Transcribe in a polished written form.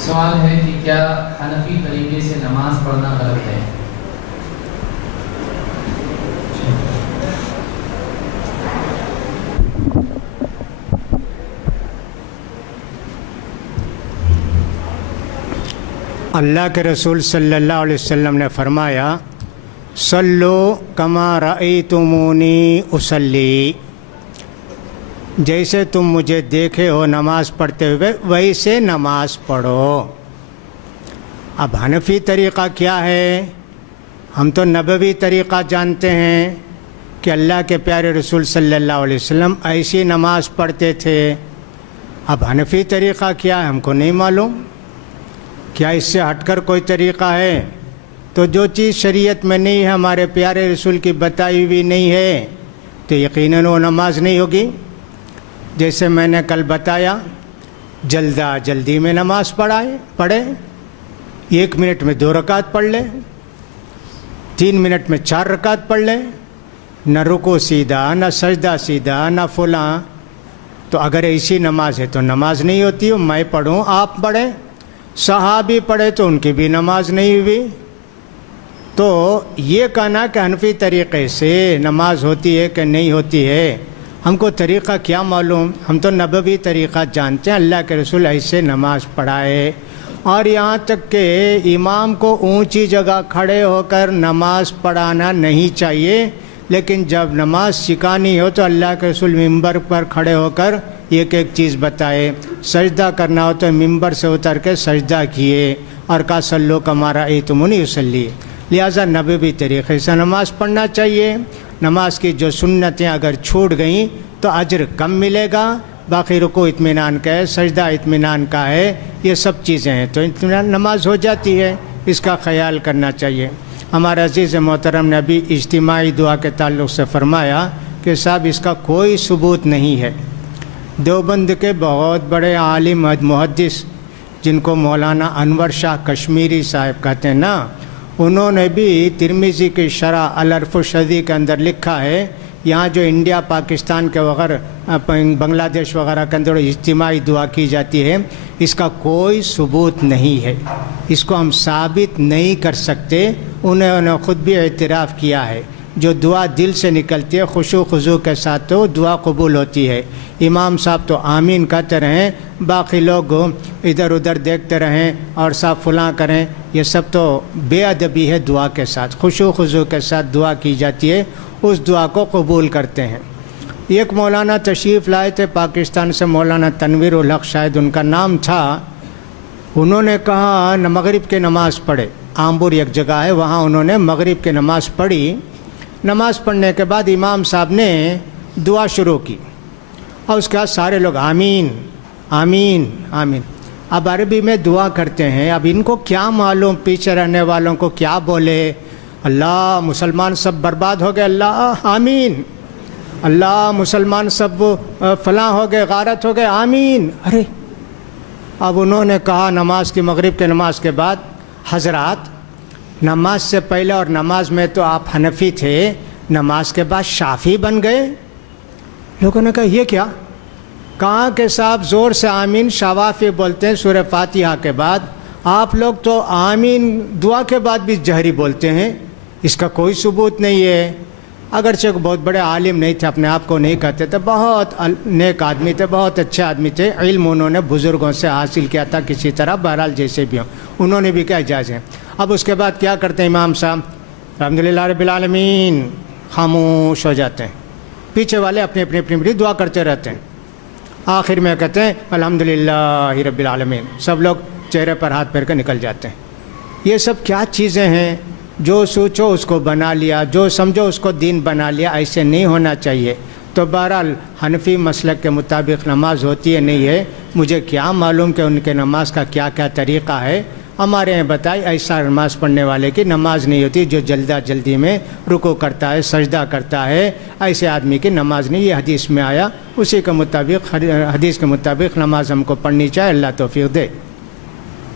سوال ہے کہ کیا حنفی طریقے سے نماز پڑھنا غلط ہے؟ اللہ کے رسول صلی اللہ علیہ وسلم نے فرمایا صلو کما رأیتمونی اصلی، جیسے تم مجھے دیکھے ہو نماز پڑھتے ہوئے ویسے نماز پڑھو۔ اب حنفی طریقہ کیا ہے؟ ہم تو نبوی طریقہ جانتے ہیں کہ اللہ کے پیارے رسول صلی اللہ علیہ وسلم ایسی نماز پڑھتے تھے۔ اب حنفی طریقہ کیا ہے ہم کو نہیں معلوم، کیا اس سے ہٹ کر کوئی طریقہ ہے؟ تو جو چیز شریعت میں نہیں ہے، ہمارے پیارے رسول کی بتائی ہوئی نہیں ہے، تو یقیناً وہ نماز نہیں ہوگی۔ جیسے میں نے کل بتایا، جلدی میں نماز پڑھے، 1 منٹ میں 2 رکعت پڑھ لے، 3 منٹ میں 4 رکعت پڑھ لے، نہ رکوع سیدھا، نہ سجدہ سیدھا، نہ فلاں۔ تو اگر ایسی نماز ہے تو نماز نہیں ہوتی۔ میں پڑھوں، آپ پڑھیں، صحابی پڑھے تو ان کی بھی نماز نہیں ہوئی۔ تو یہ کہنا کہ حنفی طریقے سے نماز ہوتی ہے کہ نہیں ہوتی ہے، ہم کو طریقہ کیا معلوم؟ ہم تو نبوی طریقہ جانتے ہیں، اللہ کے رسول ایسے نماز پڑھائے۔ اور یہاں تک کہ امام کو اونچی جگہ کھڑے ہو کر نماز پڑھانا نہیں چاہیے، لیکن جب نماز سکھانی ہو تو اللہ کے رسول ممبر پر کھڑے ہو کر ایک چیز بتائے۔ سجدہ کرنا ہو تو ممبر سے اتر کے سجدہ کیے اور کہا صلو کما رأیتمونی اصلی۔ لہٰذا نبوی طریقے سے نماز پڑھنا چاہیے۔ نماز کی جو سنتیں اگر چھوٹ گئیں تو اجر کم ملے گا، باقی رکوع اطمینان کا ہے، سجدہ اطمینان کا ہے، یہ سب چیزیں ہیں تو اطمینان نماز ہو جاتی ہے۔ اس کا خیال کرنا چاہیے۔ ہمارے عزیز محترم نے ابھی اجتماعی دعا کے تعلق سے فرمایا کہ صاحب اس کا کوئی ثبوت نہیں ہے۔ دیوبند کے بہت بڑے عالم محدث جن کو مولانا انور شاہ کشمیری صاحب کہتے ہیں نا، انہوں نے بھی ترمذی کی شرح العرف الشدی کے اندر لکھا ہے، یہاں جو انڈیا پاکستان کے وغیرہ بنگلہ دیش وغیرہ کے اندر اجتماعی دعا کی جاتی ہے، اس کا کوئی ثبوت نہیں ہے، اس کو ہم ثابت نہیں کر سکتے۔ انہوں نے خود بھی اعتراف کیا ہے، جو دعا دل سے نکلتی ہے خشوع خضوع کے ساتھ تو دعا قبول ہوتی ہے۔ امام صاحب تو آمین کہتے رہیں، باقی لوگ ادھر ادھر دیکھتے رہیں اور صاحب فلاں کریں، یہ سب تو بے ادبی ہے۔ دعا کے ساتھ خشوع خضوع کے ساتھ دعا کی جاتی ہے، اس دعا کو قبول کرتے ہیں۔ ایک مولانا تشریف لائے تھے پاکستان سے، مولانا تنویر الحق شاید ان کا نام تھا۔ انہوں نے کہا مغرب کی نماز پڑھے، آمبور ایک جگہ ہے وہاں انہوں نے مغرب کی نماز پڑھی۔ نماز پڑھنے کے بعد امام صاحب نے دعا شروع کی اور اس کے بعد سارے لوگ آمین آمین آمین۔ اب عربی میں دعا کرتے ہیں، اب ان کو کیا معلوم پیچھے رہنے والوں کو کیا بولے؟ اللہ مسلمان سب برباد ہو گئے، اللہ آمین، اللہ مسلمان سب فلاں ہو گئے، غارت ہو گئے، آمین۔ ارے اب انہوں نے کہا نماز کی مغرب کے نماز کے بعد، حضرات نماز سے پہلے اور نماز میں تو آپ حنفی تھے، نماز کے بعد شافعی بن گئے؟ لوگوں نے کہا یہ کیا؟ کہاں کہ صاحب زور سے آمین شوافی بولتے ہیں سورہ فاتحہ کے بعد، آپ لوگ تو آمین دعا کے بعد بھی جہری بولتے ہیں، اس کا کوئی ثبوت نہیں ہے۔ اگرچہ بہت بڑے عالم نہیں تھے، اپنے آپ کو نہیں کہتے تھے، بہت نیک آدمی تھے، بہت اچھے آدمی تھے، علم انہوں نے بزرگوں سے حاصل کیا تھا کسی طرح، بہرحال جیسے بھی ہوں انہوں نے بھی کیا اجازت ہے۔ اب اس کے بعد کیا کرتے ہیں امام صاحب؟ الحمدللہ رب العالمین، خاموش ہو جاتے ہیں، پیچھے والے اپنی اپنی دعا کرتے رہتے ہیں، آخر میں کہتے ہیں الحمدللہ رب العالمین، سب لوگ چہرے پر ہاتھ پھیر کے نکل جاتے ہیں۔ یہ سب کیا چیزیں ہیں؟ جو سوچو اس کو بنا لیا، جو سمجھو اس کو دین بنا لیا، ایسے نہیں ہونا چاہیے۔ تو بہرحال حنفی مسلک کے مطابق نماز ہوتی ہے نہیں ہے، مجھے کیا معلوم کہ ان کے نماز کا کیا کیا طریقہ ہے۔ ہمارے یہاں بتائی ایسا نماز پڑھنے والے کی نماز نہیں ہوتی، جو جلدی میں رکوع کرتا ہے، سجدہ کرتا ہے، ایسے آدمی کی نماز نہیں۔ یہ حدیث میں آیا، اسی کے مطابق حدیث کے مطابق نماز ہم کو پڑھنی چاہیے۔ اللہ توفیق دے۔